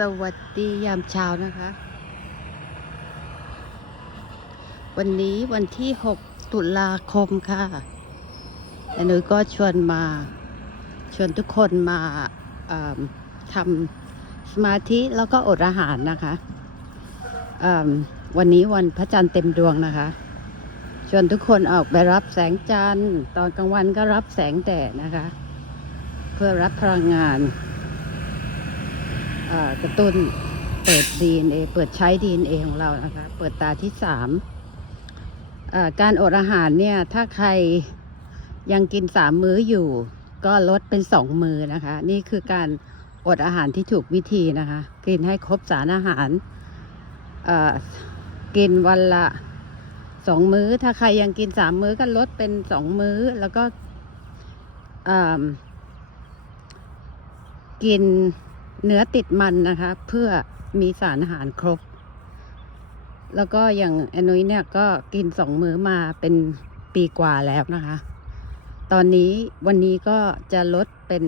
สวัสดียามเช้านะคะ วันนี้วันที่ 6 ตุลาคมค่ะแต่หนูก็ชวนมาชวนทุกคนมาทำสมาธิแล้วก็อดอาหารนะคะวันนี้วันพระจันทร์เต็มดวงนะคะ ชวนทุกคนออกไปรับแสงจันทร์ ตอนกลางวันก็รับแสงแดดนะคะ เพื่อรับพลังงาน กระตุ้นเปิด DNA เปิดใช้ DNA ของเรานะคะ เปิดตาที่สามการอดอาหารเนี่ยถ้าใครยังกินสามมื้ออยู่ ก็ลดเป็นสองมื้อนะคะ นี่คือการอดอาหารที่ถูกวิธีนะคะ กินให้ครบสารอาหารกินวันละสองมื้อ ถ้าใครยังกินสามมื้อก็ลดเป็นสองมื้อ แล้วก็กิน เนื้อติดมันนะคะ เพื่อมีสารอาหารครบ แล้วก็อย่างอนนุ้ยเนี่ยก็กินสองมื้อมาเป็นปีกว่าแล้วนะคะ ตอนนี้วันนี้ก็จะลดเป็น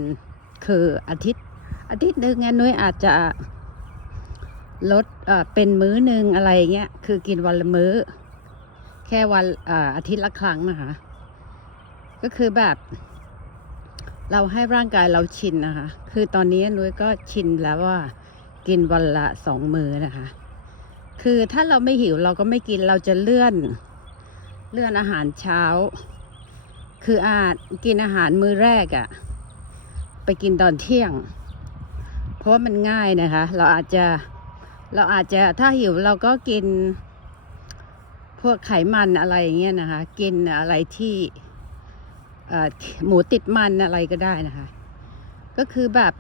คืออาทิตย์ อาทิตย์หนึ่งอนนุ้ยอาจจะลดเอ่อเป็นมื้อหนึ่งอะไรเงี้ยคือกินวันละมื้อ แค่วันอ่ออาทิตย์ละครั้งนะคะ ก็คือแบบ เราให้ร่างกายเราชินนะคะ คือตอนนี้นุ้ยก็ชินแล้วว่ากินวันละสองมือนะคะ คือถ้าเราไม่หิวเราก็ไม่กินเราจะเลื่อน เลื่อนอาหารเช้า คืออาจกินอาหารมื้อแรกอะ่ะไปกินตอนเที่ยง เพราะว่ามันง่ายนะคะ เราอาจจะเราอาจจะถ้าหิวเราก็กินพวกไขมันอะไรอย่างเงี้ยนะคะ กินอะไรที่ หมูติดมันอะไรก็ได้นะคะ ก็คือแบบ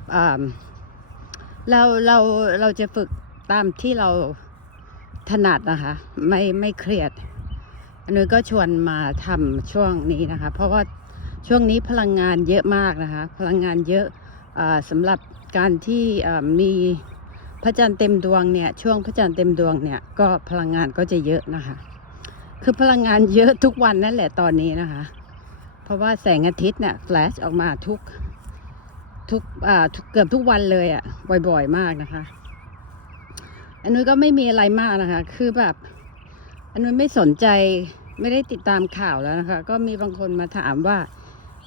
เราเราเราจะฝึกตามที่เราถนัดนะคะ ไม่ไม่เครียดอันนี้ก็ชวนมาทำช่วงนี้นะคะ เพราะว่าช่วงนี้พลังงานเยอะมากนะคะ พลังงานเยอะอาสำหรับการที่มีพระจันทร์เต็มดวงเนี่ยช่วงพระจันทร์เต็มดวงเนี่ยก็พลังงานก็จะเยอะนะคะ คือพลังงานเยอะทุกวันนั่นแหละตอนนี้นะคะ เพราะว่าแสงอาทิตย์เนี่ยแฟลชออกมาทุกทุกอ่าเกือบทุกวันเลยอะ่ะบ่อยๆมากนะคะ อันนู้นก็ไม่มีอะไรมากนะคะ คือแบบ อันนู้นไม่สนใจไม่ได้ติดตามข่าวแล้วนะคะ ก็มีบางคนมาถามว่า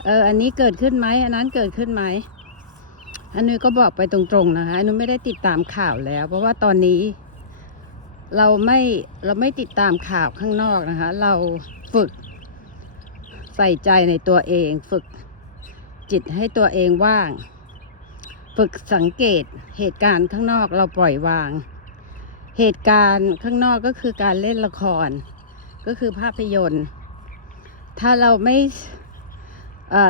เอออันนี้เกิดขึ้นไหมอันนั้นเกิดขึ้นไหมอันนู้นก็บอกไปตรงๆนะคะอันนู้นไม่ได้ติดตามข่าวแล้ว เพราะว่าตอนนี้ เราไม่เราไม่ติดตามข่าวข้างนอกนะคะ เราฝึก ใส่ใจในตัวเอง ฝึกจิตให้ตัวเองว่าง ฝึกสังเกตเหตุการณ์ข้างนอกเราปล่อยวาง เหตุการณ์ข้างนอกก็คือการเล่นละคร ก็คือภาพยนตร์ ถ้าเราไม่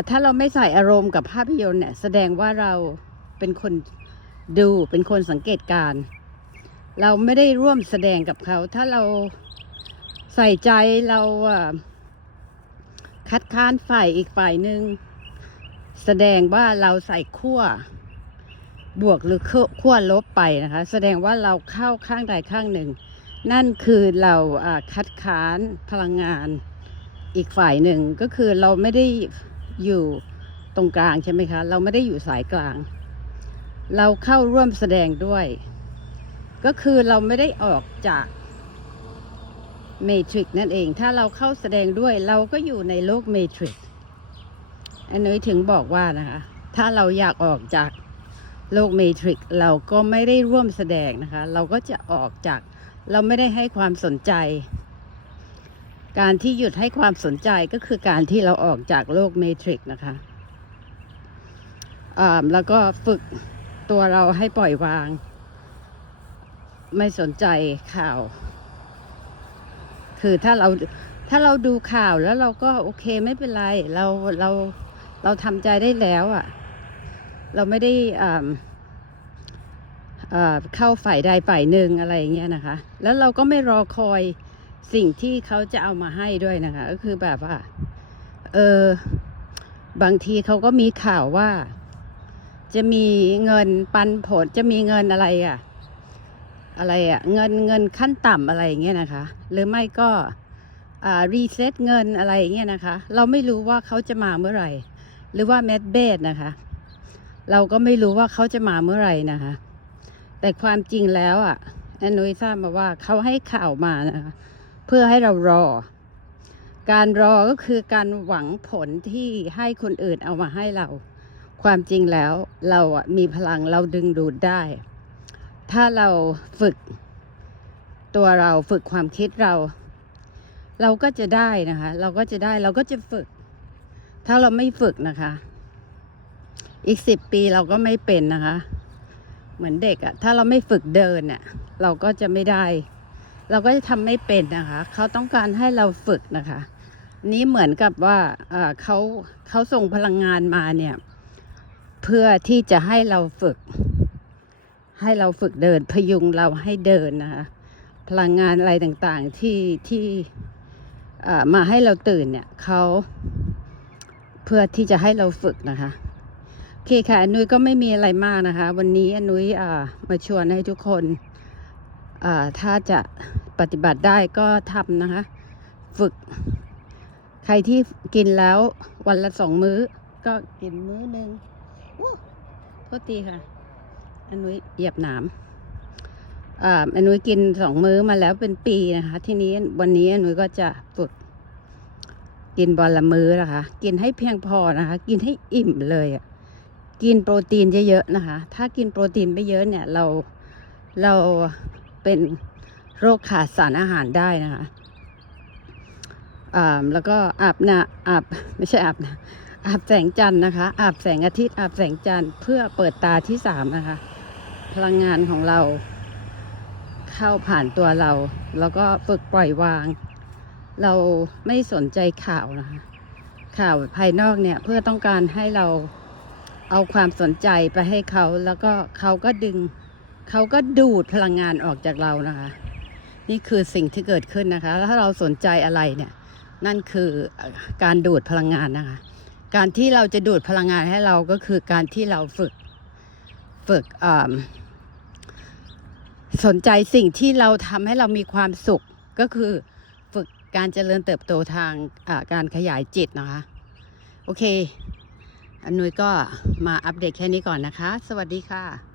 ถ้าเราไม่ใส่อารมณ์กับภาพยนตร์เนี่ยแสดงว่าเราเป็นคนดูเป็นคนสังเกตการเราไม่ได้ร่วมแสดงกับเขา ถ้าเราใส่ใจเราอ่ คัดค้านฝ่ายอีกฝ่ายหนึ่งแสดงว่าเราใส่ขั้วบวกหรือขั้วลบไปนะคะ แสดงว่าเราเข้าข้างใดข้างหนึ่ง นั่นคือเราคัดค้านพลังงานอีกฝ่ายหนึ่งก็คือเราไม่ได้อยู่ตรงกลางใช่ไหมคะ เราไม่ได้อยู่สายกลาง เราเข้าร่วมแสดงด้วย ก็คือเราไม่ได้ออกจาก เมทริกนั่นเอง ถ้าเราเข้าแสดงด้วยเราก็อยู่ในโลกเมทริกอันนี้ถึงบอกว่านะคะ ถ้าเราอยากออกจากโลกเมทริกเราก็ไม่ได้ร่วมแสดงนะคะ เราก็จะออกจากเราไม่ได้ให้ความสนใจ การที่หยุดให้ความสนใจก็คือการที่เราออกจากโลกเมทริกนะคะอ่าแล้วก็ฝึกตัวเราให้ปล่อยวาง ไม่สนใจข่าว คือถ้าเราถ้าเราดูข่าวแล้วเราก็โอเคไม่เป็นไร เราเราเราทำใจได้แล้วอะ่ะ เราไม่ได้อ่าเข้าฝ่ายใดฝ่ายหนึ่งอะไรอย่างเงี้ยนะคะ แล้วเราก็ไม่รอคอยสิ่งที่เขาจะเอามาให้ด้วยนะคะ ก็คือแบบว่า เออบางทีเขาก็มีข่าวว่า จะมีเงินปันผลจะมีเงินอะไรอะ อะไรอะเงินเงินขั้นต่ำอะไรอย่างเงี้ยนะคะ หรือไม่ก็รีเซ็ตเงินอะไรอย่างเงี้ยนะคะ เราไม่รู้ว่าเขาจะมาเมื่อไหร่ หรือว่าแมดเบสนะคะ เราก็ไม่รู้ว่าเขาจะมาเมื่อไหร่นะคะ แต่ความจริงแล้วอะแอนนุยทราบมาว่าเขาให้ข่าวมานะคะ เพื่อให้เรารอ การรอก็คือการหวังผลที่ให้คนอื่นเอามาให้เรา ความจริงแล้วเราอะมีพลังเราดึงดูดได้ ถ้าเราฝึกตัวเราฝึกความคิดเรา เราก็จะได้นะคะ เราก็จะได้เราก็จะฝึก ถ้าเราไม่ฝึกนะคะ อีกสิบปีเราก็ไม่เป็นนะคะ เหมือนเด็กอะถ้าเราไม่ฝึกเดินเนี่ยเราก็จะไม่ได้ เราก็จะทำไม่เป็นนะคะ เขาต้องการให้เราฝึกนะคะ นี่เหมือนกับว่าเอ่อเขาเขาส่งพลังงานมาเนี่ย เพื่อที่จะให้เราฝึก ให้เราฝึกเดินพยุงเราให้เดินนะคะพลังงานอะไรต่างๆที่ที่มาให้เราตื่นเนี่ยเขาเพื่อที่จะให้เราฝึกนะคะโอเคค่ะอนุ้ยก็ไม่มีอะไรมากนะคะ วันนี้อนุ้ยมาชวนให้ทุกคนถ้าจะปฏิบัติได้ก็ทำนะคะ ฝึก ใครที่กินแล้ววันละสองมื้อ ก็กินมื้อหนึ่งอู้โทษทีค่ะ อนุ้ยเหยียบหนามอ่าอนุ้ยกินสองมื้อมาแล้วเป็นปีนะคะ ทีนี้วันนี้อนุ้ยก็จะฝึก กินวันละมื้อนะคะ กินให้เพียงพอนะคะ กินให้อิ่มเลยอะกินโปรตีนเยอะๆนะคะ ถ้ากินโปรตีนไม่เยอะเนี่ย เราเราเป็นโรคขาดสารอาหารได้นะคะอ่าแล้วก็อาบนะอาบไม่ใช่อาบนะอาบแสงจันทร์นะคะ อาบแสงอาทิตย์ อาบแสงจันทร์เพื่อเปิดตาที่สามนะคะ พลังงานของเรา เข้าผ่านตัวเรา แล้วก็ฝึกปล่อยวาง เราไม่สนใจข่าวนะคะ ข่าวภายนอกเนี่ยเพื่อต้องการให้เราเอาความสนใจไปให้เขา แล้วก็เขาก็ดึง เขาก็ดูดพลังงานออกจากเรานะคะ นี่คือสิ่งที่เกิดขึ้นนะคะ แล้วถ้าเราสนใจอะไรเนี่ย นั่นคือการดูดพลังงานนะคะ การที่เราจะดูดพลังงานให้เราก็คือการที่เราฝึกฝึกอ่า สนใจสิ่งที่เราทำให้เรามีความสุขก็คือฝึกการเจริญเติบโตทางการขยายจิตนะคะ โอเค อันนุยก็มาอัปเดตแค่นี้ก่อนนะคะ สวัสดีค่ะ